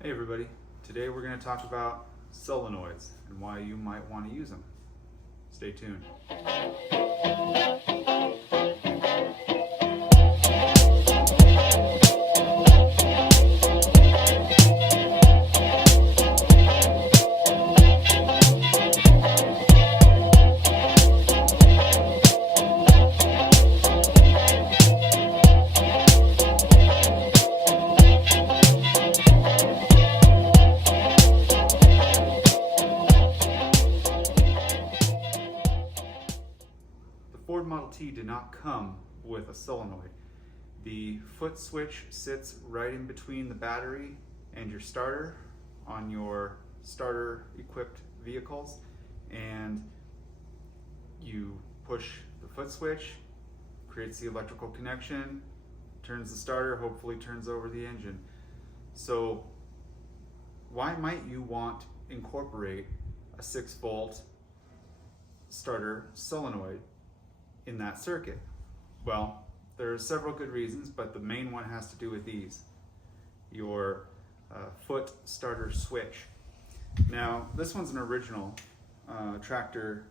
Hey everybody, today we're going to talk about solenoids and why you might want to use them. Stay tuned. The Ford Model T did not come with a solenoid. The foot switch sits right in between the battery and your starter on your starter equipped vehicles, and you push the foot switch, creates the electrical connection, turns the starter, hopefully turns over the engine. So why might you want to incorporate a 6-volt starter solenoid in that circuit? Well, there are several good reasons, but the main one has to do with these. Your foot starter switch. Now, this one's an original tractor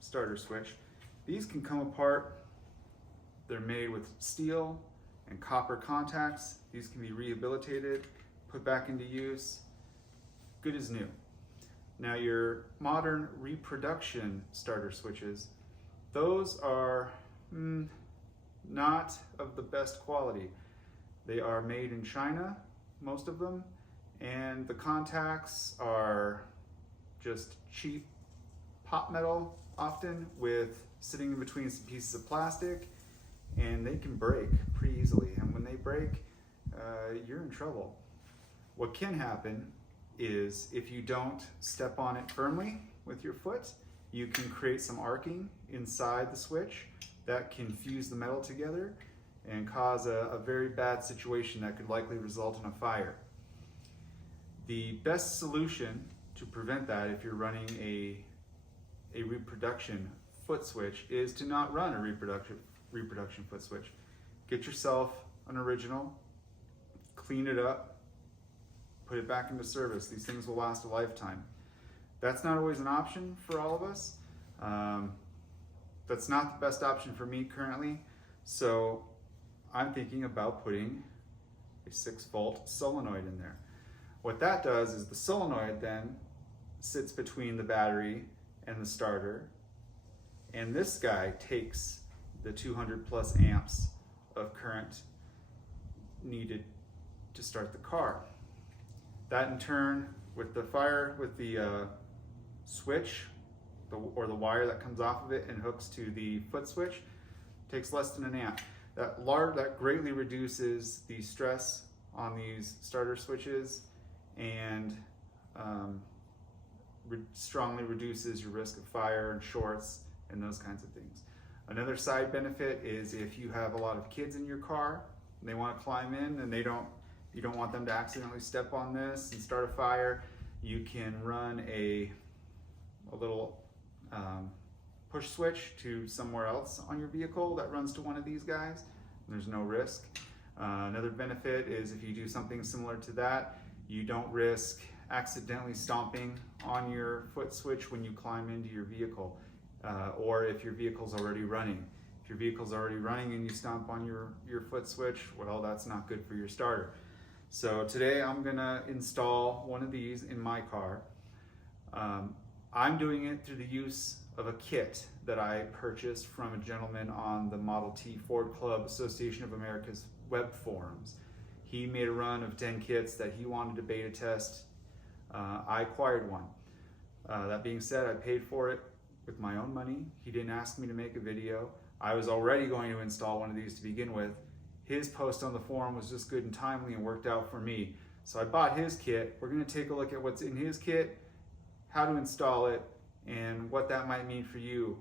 starter switch. These can come apart. They're made with steel and copper contacts. These can be rehabilitated, put back into use, good as new. Now, your modern reproduction starter switches, those are not of the best quality. They are made in China, most of them, and the contacts are just cheap pot metal, often with sitting in between some pieces of plastic, and they can break pretty easily. And when they break, you're in trouble. What can happen is if you don't step on it firmly with your foot, you can create some arcing inside the switch that can fuse the metal together and cause a very bad situation that could likely result in a fire. The best solution to prevent that, if you're running a reproduction foot switch, is to not run a reproduction foot switch. Get yourself an original, clean it up, put it back into service. These things will last a lifetime. That's not always an option for all of us. That's not the best option for me currently, so I'm thinking about putting a 6-volt solenoid in there. What that does is the solenoid then sits between the battery and the starter, and this guy takes the 200 plus amps of current needed to start the car. That in turn, with the switch, or the wire that comes off of it and hooks to the foot switch, takes less than an amp. That greatly reduces the stress on these starter switches and strongly reduces your risk of fire and shorts and those kinds of things. Another side benefit is if you have a lot of kids in your car and they want to climb in and you don't want them to accidentally step on this and start a fire, you can run a little push switch to somewhere else on your vehicle that runs to one of these guys. There's no risk. Another benefit is if you do something similar to that, you don't risk accidentally stomping on your foot switch when you climb into your vehicle, or if your vehicle's already running. If your vehicle's already running and you stomp on your foot switch, well, that's not good for your starter. So today I'm gonna install one of these in my car. I'm doing it through the use of a kit that I purchased from a gentleman on the Model T Ford Club Association of America's web forums. He made a run of 10 kits that he wanted to beta test. I acquired one. That being said, I paid for it with my own money. He didn't ask me to make a video. I was already going to install one of these to begin with. His post on the forum was just good and timely and worked out for me. So I bought his kit. We're gonna take a look at what's in his kit, how to install it, and what that might mean for you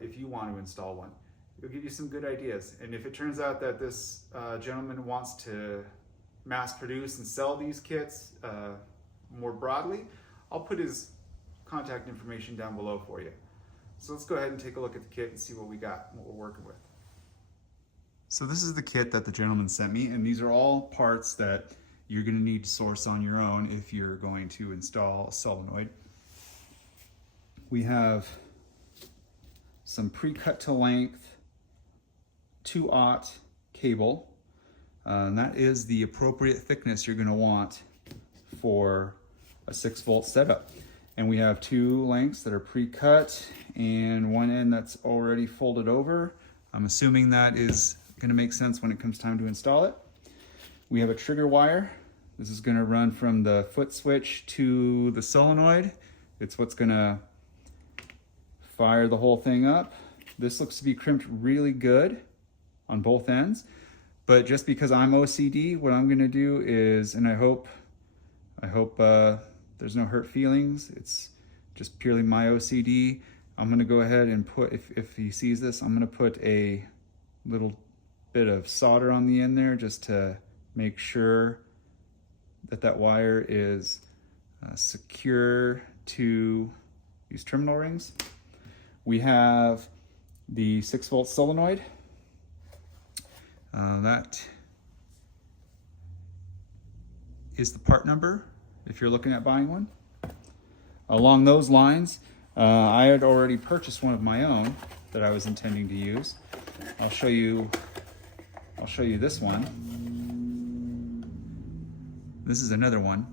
if you want to install one. It'll give you some good ideas. And if it turns out that this gentleman wants to mass produce and sell these kits more broadly, I'll put his contact information down below for you. So let's go ahead and take a look at the kit and see what we got and what we're working with. So this is the kit that the gentleman sent me, and these are all parts that you're going to need to source on your own if you're going to install a solenoid. We have some pre-cut to length 2/0 cable, and that is the appropriate thickness you're going to want for a 6-volt setup. And we have 2 lengths that are pre-cut and one end that's already folded over. I'm assuming that is going to make sense when it comes time to install it. We have a trigger wire. This is going to run from the foot switch to the solenoid. It's what's going to fire the whole thing up. This looks to be crimped really good on both ends, but just because I'm OCD, what I'm going to do is, and I hope there's no hurt feelings, it's just purely my OCD, I'm going to go ahead and put, if he sees this, I'm going to put a little bit of solder on the end there just to make sure that that wire is secure to these terminal rings. We have the 6-volt solenoid. That is the part number if you're looking at buying one. Along those lines, I had already purchased one of my own that I was intending to use. I'll show you this one. This is another one.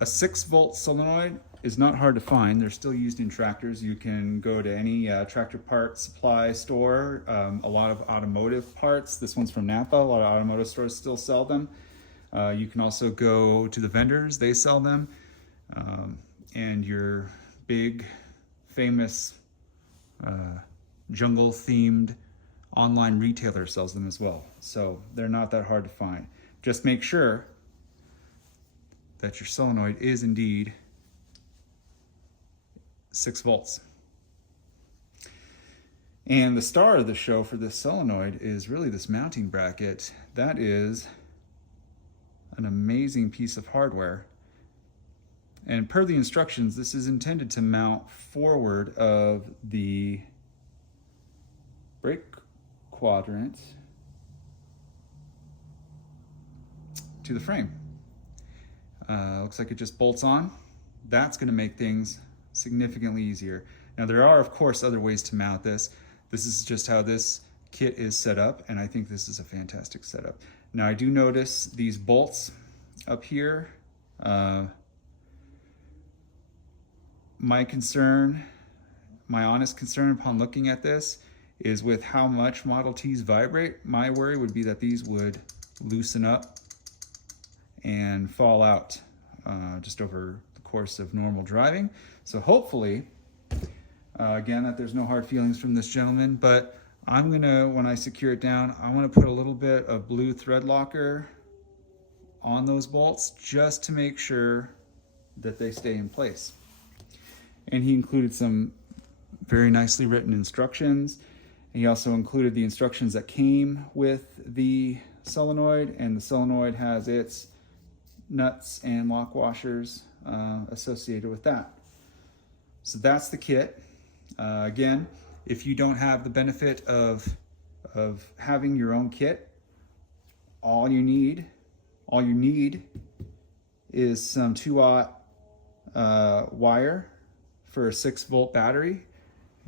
A 6-volt solenoid is not hard to find. They're still used in tractors. You can go to any tractor part supply store, a lot of automotive parts. This one's from Napa. A lot of automotive stores still sell them. You can also go to the vendors. They sell them. And your big, famous, jungle-themed online retailer sells them as well. So they're not that hard to find. Just make sure that your solenoid is indeed 6 volts. And the star of the show for this solenoid is really this mounting bracket. That is an amazing piece of hardware. And per the instructions, this is intended to mount forward of the brake quadrant to the frame. Looks like it just bolts on. That's going to make things significantly easier. Now there are of course other ways to mount this. This is just how this kit is set up, and I think this is a fantastic setup. Now I do notice these bolts up here. My honest concern upon looking at this is with how much Model Ts vibrate. My worry would be that these would loosen up and fall out just over the course of normal driving. So hopefully, again, that there's no hard feelings from this gentleman, but I'm gonna, when I secure it down, I wanna put a little bit of blue thread locker on those bolts just to make sure that they stay in place. And he included some very nicely written instructions. He also included the instructions that came with the solenoid, and the solenoid has its nuts and lock washers associated with that. So that's the kit. Again, if you don't have the benefit of having your own kit, all you need is some 2/0 wire for a 6-volt battery,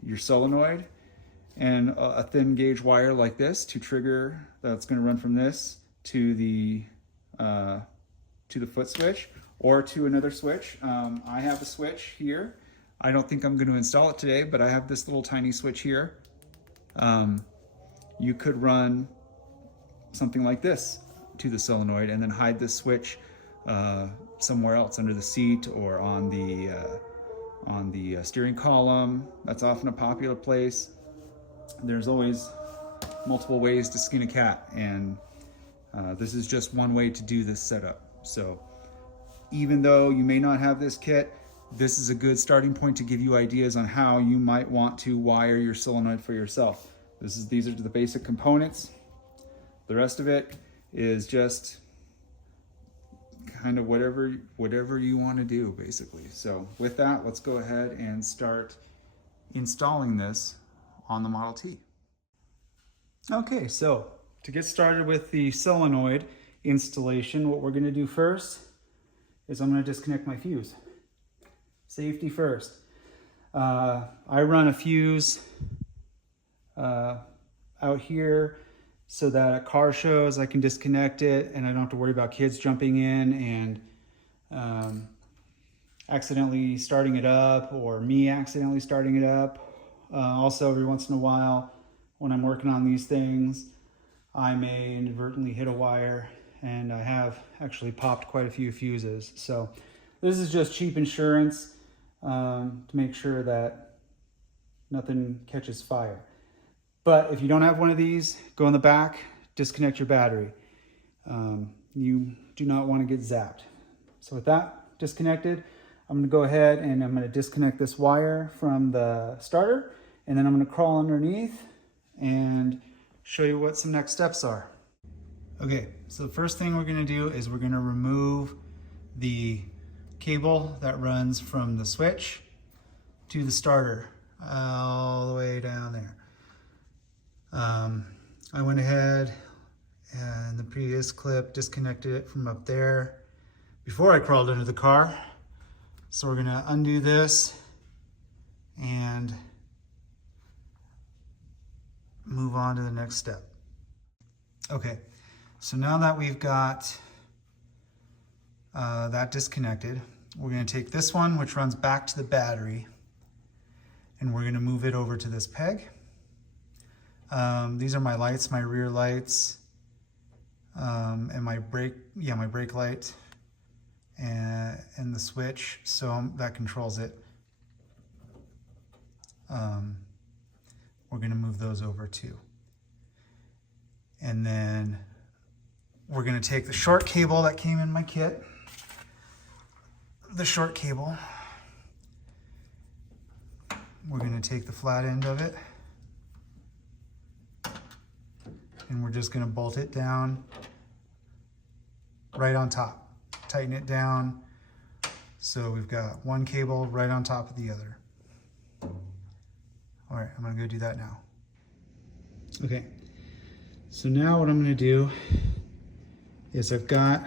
your solenoid, and a thin gauge wire like this to trigger. That's going to run from this to the foot switch or to another switch. I have a switch here. I don't think I'm going to install it today, but I have this little tiny switch here. You could run something like this to the solenoid and then hide this switch somewhere else, under the seat or on the steering column. That's often a popular place. There's always multiple ways to skin a cat, and this is just one way to do this setup. So even though you may not have this kit, this is a good starting point to give you ideas on how you might want to wire your solenoid for yourself. These are the basic components. The rest of it is just kind of whatever you want to do, basically. So with that, let's go ahead and start installing this on the Model T. Okay, so to get started with the solenoid, installation, what we're going to do first is I'm going to disconnect my fuse. Safety first. I run a fuse out here so that at car shows I can disconnect it and I don't have to worry about kids jumping in and accidentally starting it up, or me accidentally starting it up. Also, every once in a while when I'm working on these things, I may inadvertently hit a wire, and I have actually popped quite a few fuses. So this is just cheap insurance to make sure that nothing catches fire. But if you don't have one of these, go in the back, disconnect your battery. You do not want to get zapped. So with that disconnected, I'm going to go ahead and I'm going to disconnect this wire from the starter, and then I'm going to crawl underneath and show you what some next steps are. Okay, so the first thing we're going to do is we're going to remove the cable that runs from the switch to the starter all the way down there. I went ahead and in the previous clip disconnected it from up there before I crawled into the car. So we're going to undo this and move on to the next step. Okay, so now that we've got that disconnected, we're going to take this one, which runs back to the battery, and we're going to move it over to this peg. These are my lights, my rear lights, and my brake light, and the switch, so that controls it. We're going to move those over too. And then we're going to take the short cable that came in my kit, the short cable. We're going to take the flat end of it, and we're just going to bolt it down right on top. Tighten it down so we've got one cable right on top of the other. All right, I'm going to go do that now. Okay, so now what I'm going to do is I've got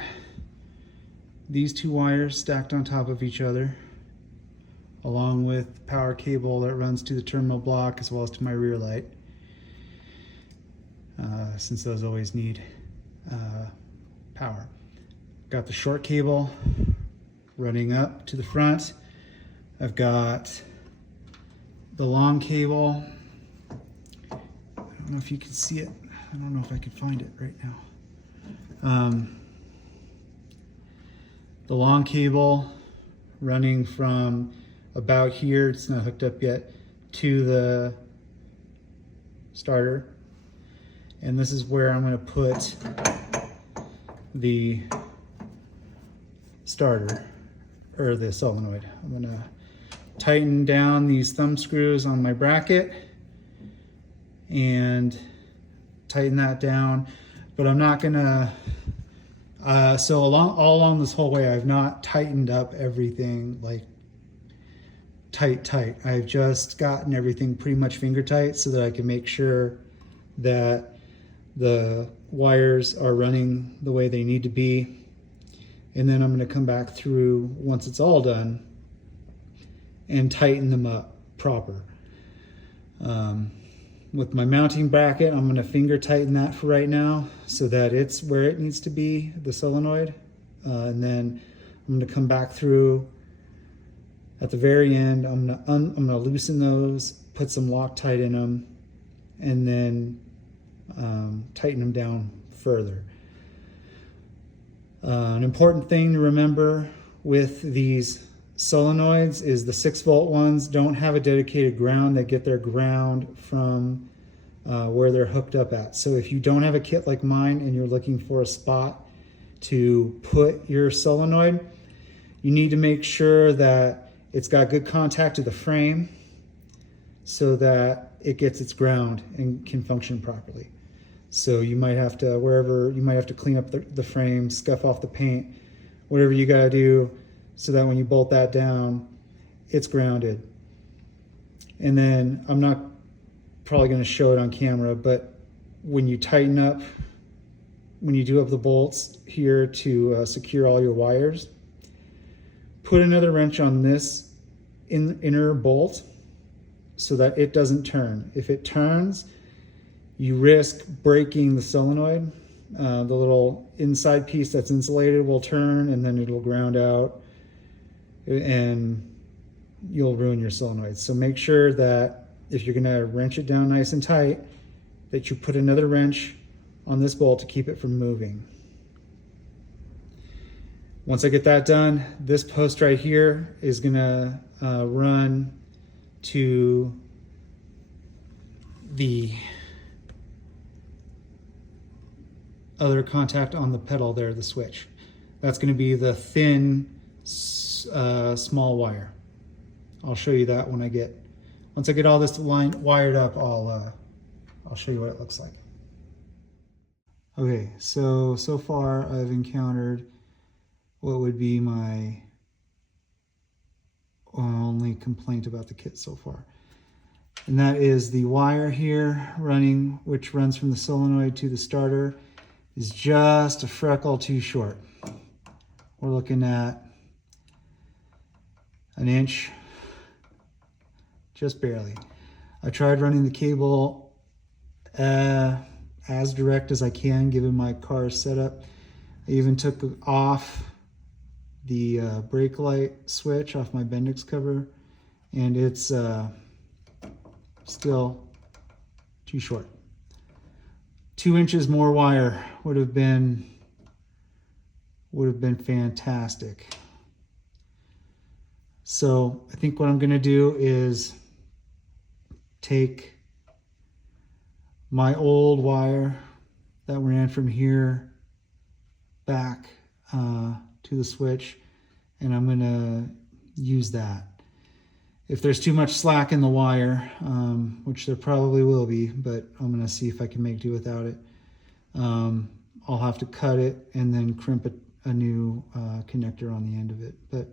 these two wires stacked on top of each other, along with the power cable that runs to the terminal block as well as to my rear light, since those always need power. Got the short cable running up to the front. I've got the long cable. I don't know if you can see it. I don't know if I can find it right now. The long cable running from about here, it's not hooked up yet, to the starter. And this is where I'm going to put the starter, or the solenoid. I'm going to tighten down these thumb screws on my bracket and tighten that down, but I'm not going to, so all along this whole way, I've not tightened up everything like tight. I've just gotten everything pretty much finger tight so that I can make sure that the wires are running the way they need to be. And then I'm going to come back through once it's all done and tighten them up proper. With my mounting bracket, I'm going to finger tighten that for right now so that it's where it needs to be, the solenoid. And then I'm going to come back through at the very end. I'm going to loosen those, put some Loctite in them, and then tighten them down further. An important thing to remember with these solenoids is the 6-volt ones don't have a dedicated ground. They get their ground from where they're hooked up at. So if you don't have a kit like mine and you're looking for a spot to put your solenoid, you need to make sure that it's got good contact to the frame so that it gets its ground and can function properly. So you might have to clean up the frame, scuff off the paint, whatever you gotta do so that when you bolt that down, it's grounded. And then I'm not probably gonna show it on camera, but when you tighten up when you do have the bolts here to secure all your wires, put another wrench on this inner bolt so that it doesn't turn. If it turns, you risk breaking the solenoid. The little inside piece that's insulated will turn, and then it'll ground out and you'll ruin your solenoid. So make sure that if you're gonna wrench it down nice and tight, that you put another wrench on this bolt to keep it from moving. Once I get that done, this post right here is gonna run to the other contact on the pedal there, the switch. That's gonna be the thin, small wire. I'll show you that once I get all this wired up, I'll show you what it looks like. Okay, so far I've encountered what would be my only complaint about the kit so far. And that is the wire here running, which runs from the solenoid to the starter, is just a freckle too short. We're looking at an inch, just barely. I tried running the cable as direct as I can given my car's setup. I even took off the brake light switch off my Bendix cover, and it's still too short. 2 inches more wire would have been fantastic. So I think what I'm gonna do is take my old wire that ran from here back to the switch, and I'm gonna use that. If there's too much slack in the wire, which there probably will be, but I'm gonna see if I can make do without it. I'll have to cut it and then crimp a new connector on the end of it. But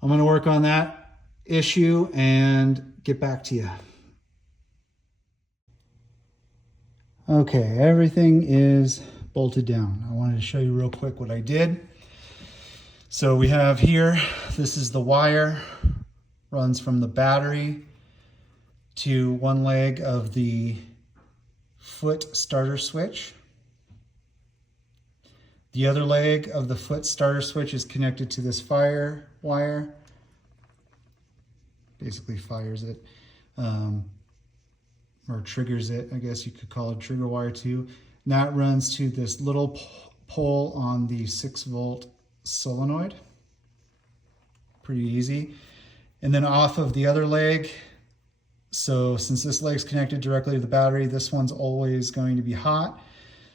I'm gonna work on that issue and get back to you. Okay, everything is bolted down. I wanted to show you real quick what I did. So we have here, this is the wire, runs from the battery to one leg of the foot starter switch. The other leg of the foot starter switch is connected to this fire wire. Basically fires it, or triggers it, I guess you could call it trigger wire too. And that runs to this little pole on the 6-volt solenoid. Pretty easy. And then off of the other leg, so since this leg's connected directly to the battery, this one's always going to be hot.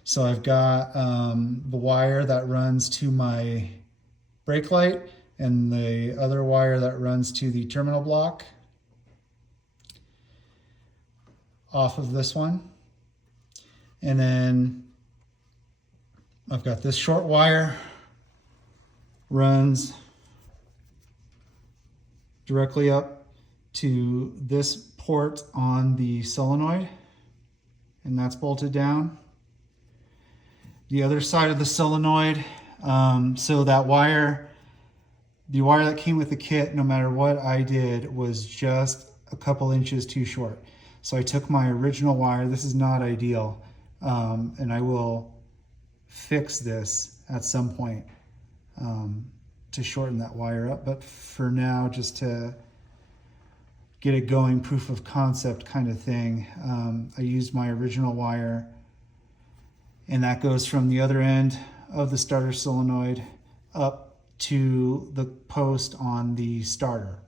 So I've got the wire that runs to my brake light and the other wire that runs to the terminal block off of this one. And then I've got this short wire runs directly up to this port on the solenoid, and that's bolted down. The other side of the solenoid, so that wire, the wire that came with the kit, no matter what I did, was just a couple inches too short. So I took my original wire, this is not ideal, and I will fix this at some point to shorten that wire up. But for now, just to get it going, proof of concept kind of thing, I used my original wire, and that goes from the other end of the starter solenoid up to the post on the starter.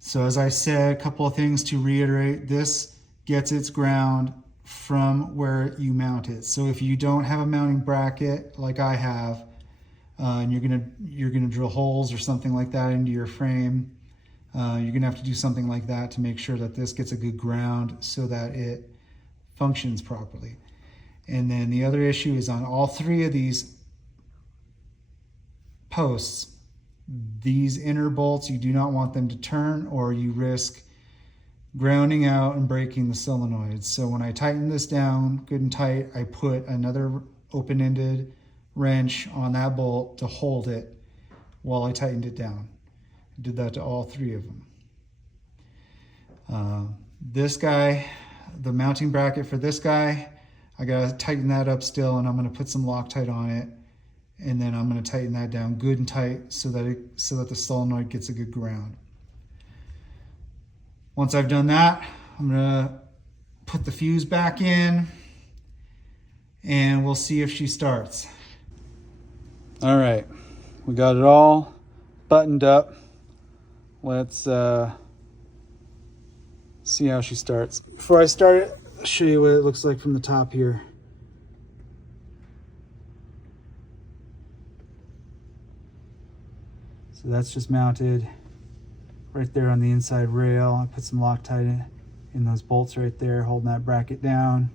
So as I said, a couple of things to reiterate. This gets its ground from where you mount it. So if you don't have a mounting bracket like I have, and you're gonna drill holes or something like that into your frame, you're gonna have to do something like that to make sure that this gets a good ground so that it functions properly. And then the other issue is on all 3 of these posts, these inner bolts, you do not want them to turn, or you risk grounding out and breaking the solenoid. So when I tighten this down good and tight, I put another open-ended wrench on that bolt to hold it while I tightened it down. I did that to all three of them. This guy, the mounting bracket for this guy, I gotta tighten that up still, and I'm gonna put some Loctite on it, and then I'm gonna tighten that down good and tight so that the solenoid gets a good ground. Once I've done that, I'm gonna put the fuse back in, and we'll see if she starts. All right, we got it all buttoned up. Let's see how she starts. Before I start it, I'll show you what it looks like from the top here. So that's just mounted right there on the inside rail. I put some Loctite in those bolts right there, holding that bracket down.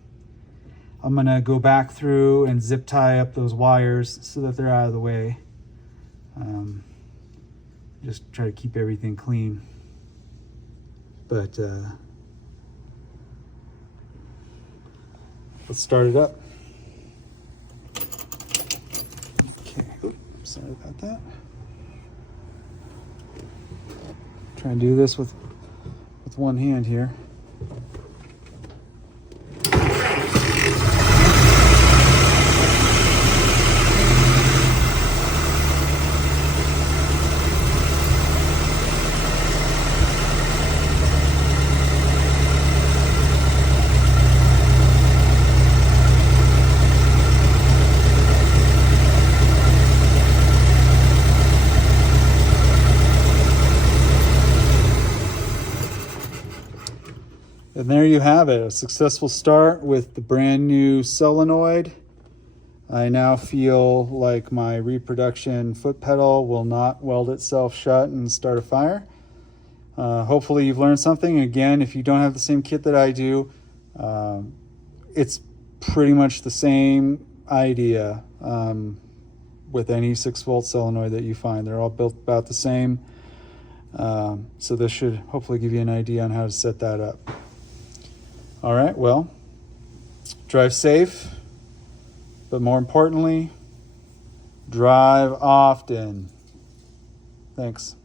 I'm gonna go back through and zip tie up those wires so that they're out of the way. Just try to keep everything clean. But let's start it up. Okay, oops, sorry about that. Try and do this with one hand here. And there you have it, a successful start with the brand new solenoid. I now feel like my reproduction foot pedal will not weld itself shut and start a fire. Hopefully you've learned something. Again, if you don't have the same kit that I do, it's pretty much the same idea with any 6-volt solenoid that you find. They're all built about the same. So this should hopefully give you an idea on how to set that up. All right, well, drive safe, but more importantly, drive often. Thanks.